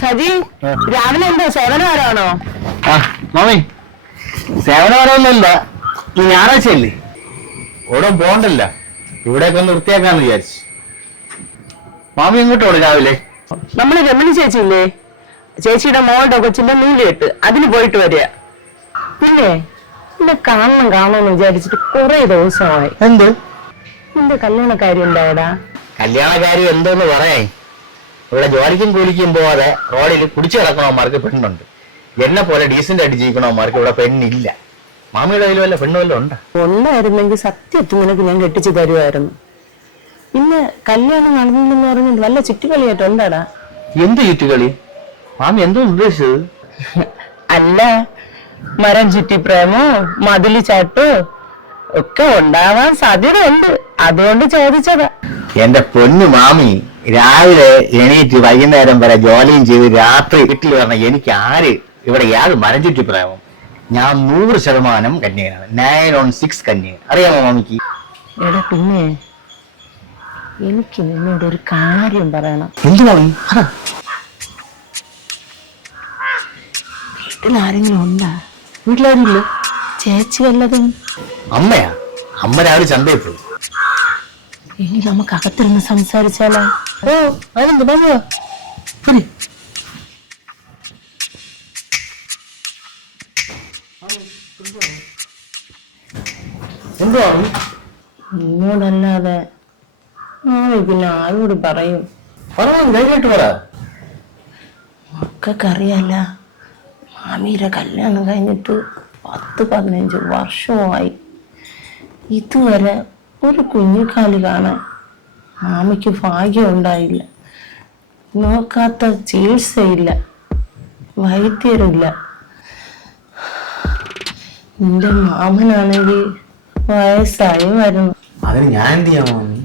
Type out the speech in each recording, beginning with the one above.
സജി രാവിലെ എന്താ? സേവനമാരാണോ ആ മാമി. സേവനം പറയാനല്ല ഈ ഞായറാഴ്ചയല്ലേ? ഓടും പോകണ്ടല്ല ഇവിടെയൊക്കെ ഒന്ന് വൃത്തിയാക്കാന്ന് വിചാരിച്ചു. മാമി എങ്ങോട്ടോ രാവിലെ? നമ്മൾ രമണി ചേച്ചിയില്ലേ? ചേച്ചിയുടെ മോളുടെ കൊച്ചിന്റെ നൂലിട്ട് അതിന് പോയിട്ട് വരിക. പിന്നെ? എന്നെ കാണണം കാണണമെന്ന് വിചാരിച്ചിട്ട് കുറെ ദിവസമായി. എന്ത്? നിന്റെ കല്യാണ കാര്യം എന്തായടാ കല്യാണ കാര്യം എന്തോന്ന് പറയാ ഇവിടെ ജോലിക്കും കൂലിക്കും പോവാതെ റോഡിൽ കുടിച്ചു കിടക്കണവന്മാർക്ക് പെണ്ണുണ്ട്. എന്നെ പോലെ ഡീസന്റ് ആയിട്ട് ജീവിക്കണവന്മാർക്ക് ഇവിടെ പെണ്ണില്ല. മാമിയുടെ കയ്യിൽ വല്ല പെണ്ണു വല്ല ഉണ്ട്? ഉണ്ടായിരുന്നെങ്കിൽ സത്യത്തിൽ നിനക്ക് ഞാൻ കെട്ടിച്ചു തരുമായിരുന്നു. പിന്നെ കല്യാണം നടന്നില്ലെന്ന് പറഞ്ഞിട്ട് വല്ല ചുറ്റുകളിയായിട്ടുണ്ടാടാ എന്ത് ചുറ്റുകളി? മാമി എന്തോ ഉദ്ദേശിച്ചത്? അല്ല മരം ചുറ്റി പ്രേമോ മതിൽ ചാട്ടോ ഒക്കെ ഉണ്ടാവാൻ സാധ്യത ഉണ്ട് അതുകൊണ്ട് ചോദിച്ചതാ. എന്റെ പൊന്നു മാമി രാവിലെ എണീറ്റ് വൈകുന്നേരം വരെ ജോലിയും ചെയ്ത് രാത്രി വീട്ടിൽ പറഞ്ഞ എനിക്ക് ആര്? ഇവിടെ യാതൊരു മരം ചുറ്റി പ്രേമം. ഞാൻ നൂറ് ശതമാനം കന്യകനാണ്. നയൻ ഓൺ സിക്സ് കന്യക അറിയാമോ മാമിക്ക്? എടാ പിന്നെ എനിക്ക് നിന്നോട് ഒരു കാര്യം പറയണം. എന്തു വീട്ടിൽ ആരെങ്കിലും ഉണ്ടാ? വീട്ടിലാരില്ല ചേച്ചി വല്ലതും? അമ്മയാ? അമ്മ രാവിലെ ചന്തയിൽ പോയി ഇനി നമുക്ക് അകത്തിരുന്ന് സംസാരിച്ചാലോ? ഓ അതെന്ത്? എന്തുവാ? മാമി? നിന്നോടല്ലാതെ പിന്നെ ആരോട് പറയും? പറ മാമി, ധൈര്യമായിട്ട് പറ. മാമിയുടെ കല്യാണം കഴിഞ്ഞിട്ട് പത്ത് പതിനഞ്ച് വർഷമായി ഇതുവരെ ഒരു കുഞ്ഞിക്കാൽ കാണാൻ മാമിക്ക് ഭാഗ്യം ഉണ്ടായില്ല നോക്കാത്ത ചികിത്സയില്ല. വൈദ്യരില്ല നിന്റെ മാമനാണെങ്കിൽ വയസ്സായി വരുന്നു. അതിന് ഞാൻ എന്ത് ചെയ്യാൻ മാമി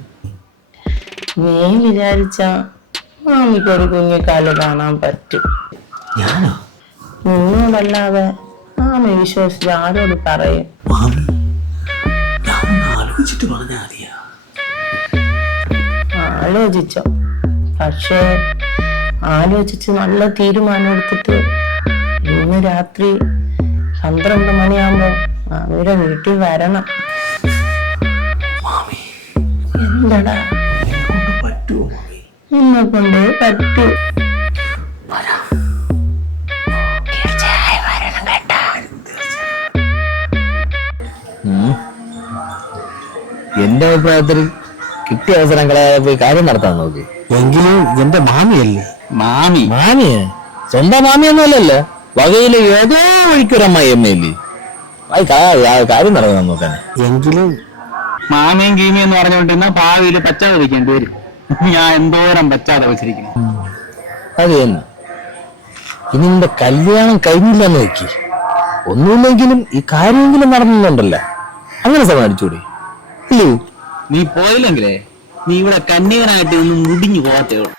നീ വിചാരിച്ച മാമിക്ക് ഒരു കുഞ്ഞിക്കാൽ കാണാൻ പറ്റും. ഞാനോ? നിന്നോടല്ലാതെ മാമി വിശ്വസിച്ച് ആരോട് പറയും? മാമി ഞാൻ ആലോചിച്ചിട്ട് പറഞ്ഞാൽ മതിയാ? ആലോചിച്ചോ. പക്ഷേ ആലോചിച്ച് നല്ല തീരുമാനം എടുത്തിട്ട് ഇന്ന് രാത്രി പന്ത്രണ്ട് മണിയാകുമ്പോ മാമിയുടെ വീട്ടിൽ വരണം. എന്താടാ കൊണ്ട് നിന്നെ പറ്റൂ. എന്റെ അഭിപ്രായത്തിൽ കിട്ടിയ അവസരം കളയാതെ പോയി കാര്യം നടത്താൻ നോക്കി. എങ്കിലും എന്റെ മാമിയല്ലേ? മാമി? മാമിയെ സ്വന്തം മാമിയൊന്നുമല്ലല്ലോ. വകയിലെ ഏതോ വഴിക്കൊരമ്മായി അമ്മയില്ലേ? കാര്യം നടക്കാൻ നോക്കാൻ എങ്കിലും മാമയും കീമയും എന്ന് പറഞ്ഞുകൊണ്ടിരുന്ന ഭാവിയിൽ പച്ചാത വയ്ക്കേണ്ടി വരും. ഞാൻ എന്തോരം പച്ചാത വെച്ചിരിക്കുന്നു അത് തന്നെ. ഇനി നിന്റെ കല്യാണം കഴിഞ്ഞില്ലെന്ന് വെക്കി. ഒന്നുമില്ലെങ്കിലും ഈ കാര്യമെങ്കിലും നടന്നുണ്ടല്ലോ അങ്ങനെ സമാനിച്ചൂടി ഇല്ലേ? നീ പോയില്ലെങ്കിലേ നീ ഇവിടെ കന്യകനായിട്ട് ഒന്ന് മുടിഞ്ഞു പോകത്തേ ഉള്ളൂ.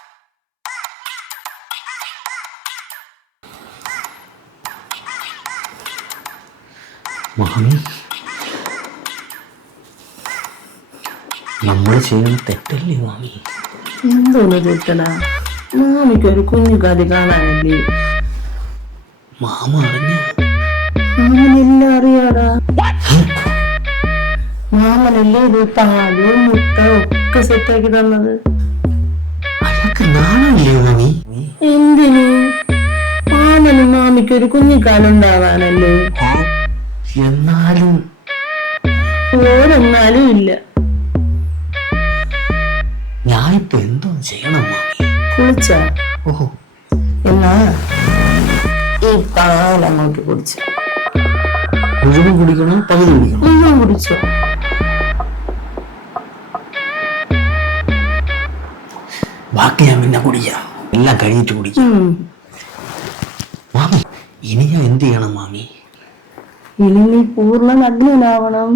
നമ്മൾ ചെയ്യുന്ന തെറ്റല്ലേ മാമി? എന്തോന്ന് കിട്ടടാ മാമിക്ക് ഒരു കുഞ്ഞു കഥ കാണാനല്ലേ? മാമ അറിഞ്ഞ? മാമനെല്ലാം അറിയാടാ. മാമനല്ലേ ഇത് പാലും മുട്ട ഒക്കെ സെറ്റാക്കി തന്നത്? അയാൾക്ക് മാമി? എന്തിന്? മാമനും മാമിക്ക് ഒരു കുഞ്ഞിക്കാലുണ്ടാവാനല്ലേ എന്നാലും ഓരെന്നാലും ഇല്ല. ഞാൻ ഇപ്പൊ എന്തോ ചെയ്യണം കുളിച്ച? ഓഹോ. എന്നാ? ഈ പാലങ്ങോട്ട് കുടിച്ച. മുഴുവൻ കുടിക്കണം പകുതി കുടിക്കണം. മുഴുവൻ കുടിച്ചോ. ബാക്കി ഞാൻ പിന്നെ കുടിക്കാം. എല്ലാം കഴിഞ്ഞിട്ട് കുടിക്കാം. മാമി ഇനി ഞാൻ എന്ത് ചെയ്യണം മാമി? ഇനി നീ പൂർണ നഗ്നനാവണം.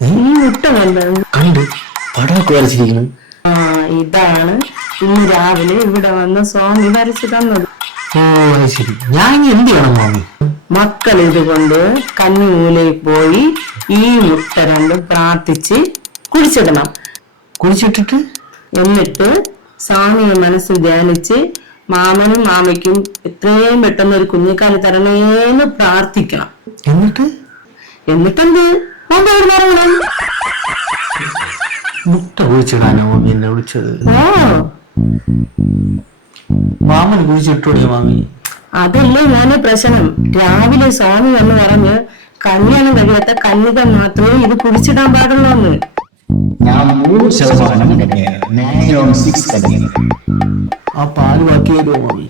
കണ്ട് പടമൊക്കെ വരച്ചിരിക്കുന്നു. ആ ഇതാണ് ഇന്ന് രാവിലെ ഇവിടെ വന്ന സ്വാമി വരച്ചു തന്നത്. ഓ അത് ശരി. ഞാൻ ഇനി എന്ത് മാമി മക്കൾ ഇതുകൊണ്ട് കന്നിമൂലയിൽ പോയി ഈ മുട്ട രണ്ട് പ്രാർത്ഥിച്ച് കുടിച്ചിടണം. കുടിച്ചിട്ടിട്ട്? എന്നിട്ട് സ്വാമിയെ മനസ്സിൽ ധ്യാനിച്ച് മാമനും മാമയ്ക്കും എത്രയും പെട്ടെന്ന് ഒരു കുഞ്ഞിക്കാലി തരണേന്ന് പ്രാർത്ഥിക്കണം. എന്നിട്ട്? എന്നിട്ടെന്ത്? മുട്ട കുഴിച്ചിടാനോ എന്നെ വിളിച്ചത്. ഓ. മാമന് കുഴിച്ചിട്ടൂടെ മാമി? അതല്ലേ ഞാൻ പ്രശ്നം. രാവിലെ സ്വാമി വന്ന് പറഞ്ഞ് കല്യാണം കഴിയാത്ത കന്യക മാത്രമേ ഇത് കുടിച്ചിടാൻ പാടുള്ളൂ എന്ന്. ഞാൻ ശതമാനം ആ പാൽ ബാക്കി മാമി?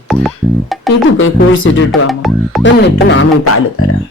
ഇത് പോയി കുഴിച്ചിട്ടിട്ടു വാങ്ങും എന്നിട്ട് മാമി പാൽ തരാം.